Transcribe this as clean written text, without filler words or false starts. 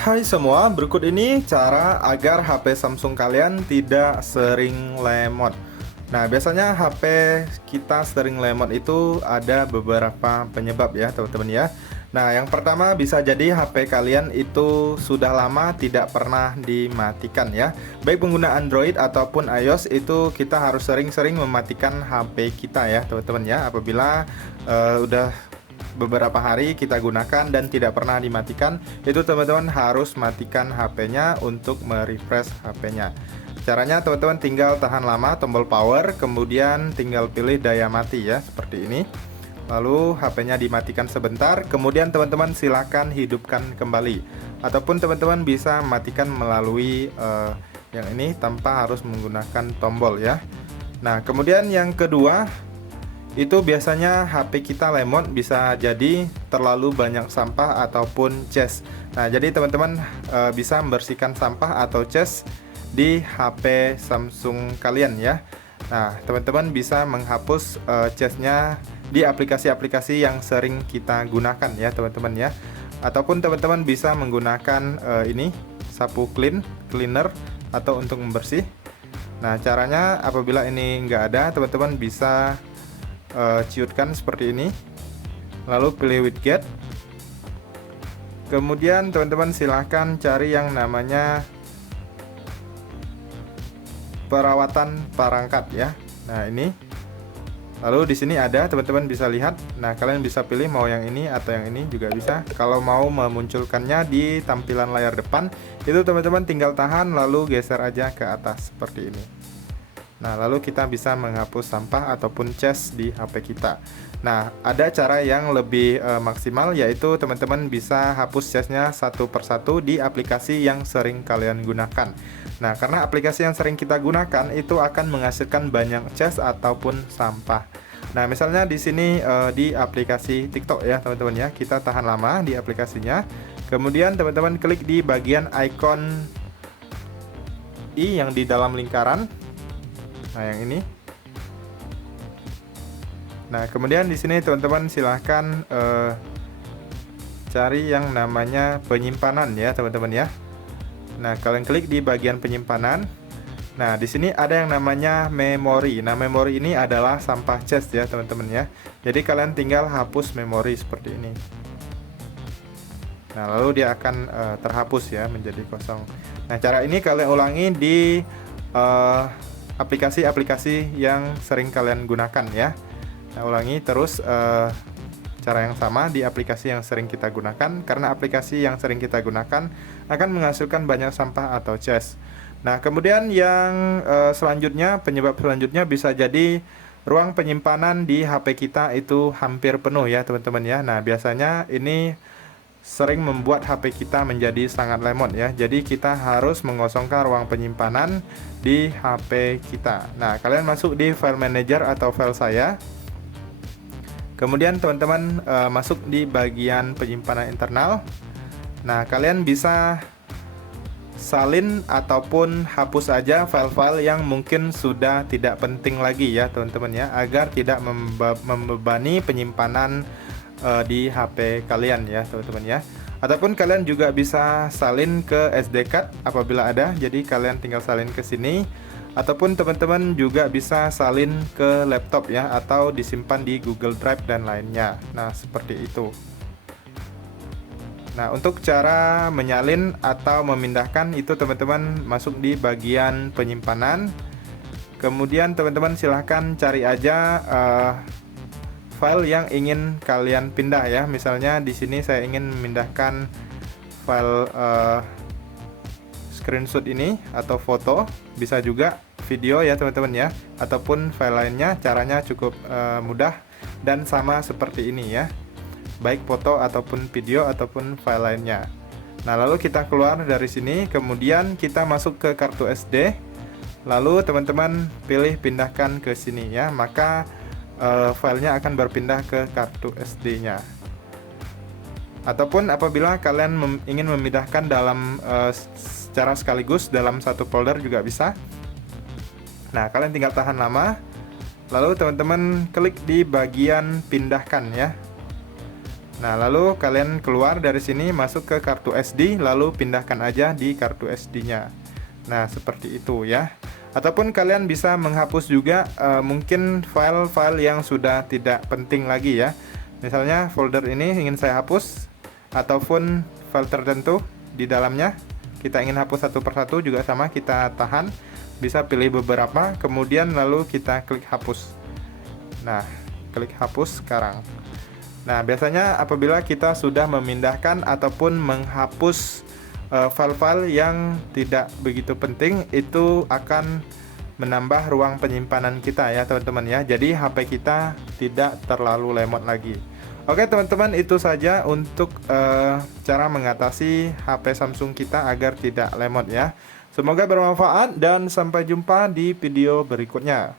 Hai semua, berikut ini cara agar HP Samsung kalian tidak sering lemot. Nah, biasanya HP kita sering lemot itu ada beberapa penyebab ya, teman-teman ya. Nah, yang pertama bisa jadi HP kalian itu sudah lama tidak pernah dimatikan ya. Baik pengguna Android ataupun iOS itu kita harus sering-sering mematikan HP kita ya, teman-teman ya. Apabila udah beberapa hari kita gunakan dan tidak pernah dimatikan, itu teman-teman harus matikan HP-nya untuk merefresh HP-nya. Caranya teman-teman tinggal tahan lama tombol power, kemudian tinggal pilih daya mati ya, seperti ini. Lalu HP-nya dimatikan sebentar, kemudian teman-teman silakan hidupkan kembali. Ataupun teman-teman bisa matikan melalui yang ini tanpa harus menggunakan tombol ya. Nah, kemudian yang kedua, itu biasanya HP kita lemot bisa jadi terlalu banyak sampah ataupun cache. Nah, jadi teman-teman bisa membersihkan sampah atau cache di HP Samsung kalian ya. Nah, teman-teman bisa menghapus cache-nya di aplikasi-aplikasi yang sering kita gunakan ya, teman-teman ya. Ataupun teman-teman bisa menggunakan ini sapu cleaner atau untuk membersih. Nah, caranya apabila ini nggak ada, teman-teman bisa ciutkan seperti ini, lalu pilih widget, kemudian teman-teman silahkan cari yang namanya perawatan perangkat ya. Nah, ini lalu di sini ada, teman-teman bisa lihat. Nah, kalian bisa pilih mau yang ini atau yang ini juga bisa. Kalau mau memunculkannya di tampilan layar depan, itu teman-teman tinggal tahan lalu geser aja ke atas seperti ini. Nah, lalu kita bisa menghapus sampah ataupun cache di HP kita. Nah, ada cara yang lebih maksimal, yaitu teman-teman bisa hapus cache-nya satu persatu di aplikasi yang sering kalian gunakan. Nah, karena aplikasi yang sering kita gunakan itu akan menghasilkan banyak cache ataupun sampah. Nah, misalnya di sini di aplikasi TikTok ya, teman-teman ya. Kita tahan lama di aplikasinya. Kemudian teman-teman klik di bagian icon i yang di dalam lingkaran. Nah, yang ini. Nah, kemudian di sini teman-teman silahkan cari yang namanya penyimpanan ya, teman-teman ya. Nah, kalian klik di bagian penyimpanan. Nah, di sini ada yang namanya memori. Nah, memori ini adalah sampah cache ya, teman-teman ya. Jadi kalian tinggal hapus memori seperti ini. Nah, lalu dia akan terhapus ya, menjadi kosong. Nah, cara ini kalian ulangi di aplikasi-aplikasi yang sering kalian gunakan ya. Nah, ulangi terus cara yang sama di aplikasi yang sering kita gunakan, karena aplikasi yang sering kita gunakan akan menghasilkan banyak sampah atau cache. Nah, kemudian yang selanjutnya, penyebab selanjutnya bisa jadi ruang penyimpanan di HP kita itu hampir penuh ya, teman-teman ya. Nah, biasanya ini sering membuat HP kita menjadi sangat lemot ya. Jadi kita harus mengosongkan ruang penyimpanan di HP kita. Nah, kalian masuk di file manager atau file saya. Kemudian teman-teman masuk di bagian penyimpanan internal. Nah, kalian bisa salin ataupun hapus aja file-file yang mungkin sudah tidak penting lagi ya, teman-teman ya, agar tidak membebani penyimpanan di HP kalian ya, teman-teman ya. Ataupun kalian juga bisa salin ke SD card apabila ada. Jadi kalian tinggal salin ke sini. Ataupun teman-teman juga bisa salin ke laptop ya, atau disimpan di Google Drive dan lainnya. Nah, seperti itu. Nah, untuk cara menyalin atau memindahkan itu teman-teman masuk di bagian penyimpanan. Kemudian teman-teman silahkan cari aja file yang ingin kalian pindah ya. Misalnya di sini saya ingin memindahkan file screenshot ini atau foto, bisa juga video ya, teman-teman ya, ataupun file lainnya. Caranya cukup mudah dan sama seperti ini ya. Baik foto ataupun video ataupun file lainnya. Nah, lalu kita keluar dari sini, kemudian kita masuk ke kartu SD. Lalu teman-teman pilih pindahkan ke sini ya. Maka filenya akan berpindah ke kartu SD-nya. Ataupun apabila kalian ingin memindahkan dalam secara sekaligus dalam satu folder juga bisa. Nah, kalian tinggal tahan lama, lalu teman-teman klik di bagian pindahkan ya. Nah, lalu kalian keluar dari sini, masuk ke kartu SD, lalu pindahkan aja di kartu SD-nya. Nah, seperti itu ya. Ataupun kalian bisa menghapus juga mungkin file-file yang sudah tidak penting lagi ya. Misalnya folder ini ingin saya hapus, ataupun file tertentu di dalamnya kita ingin hapus satu persatu juga sama, kita tahan, bisa pilih beberapa, kemudian lalu kita klik hapus. Nah, klik hapus sekarang. Nah, biasanya apabila kita sudah memindahkan ataupun menghapus file-file yang tidak begitu penting, itu akan menambah ruang penyimpanan kita ya teman-teman ya. Jadi HP kita tidak terlalu lemot lagi. Oke teman-teman, itu saja untuk cara mengatasi HP Samsung kita agar tidak lemot ya. Semoga bermanfaat dan sampai jumpa di video berikutnya.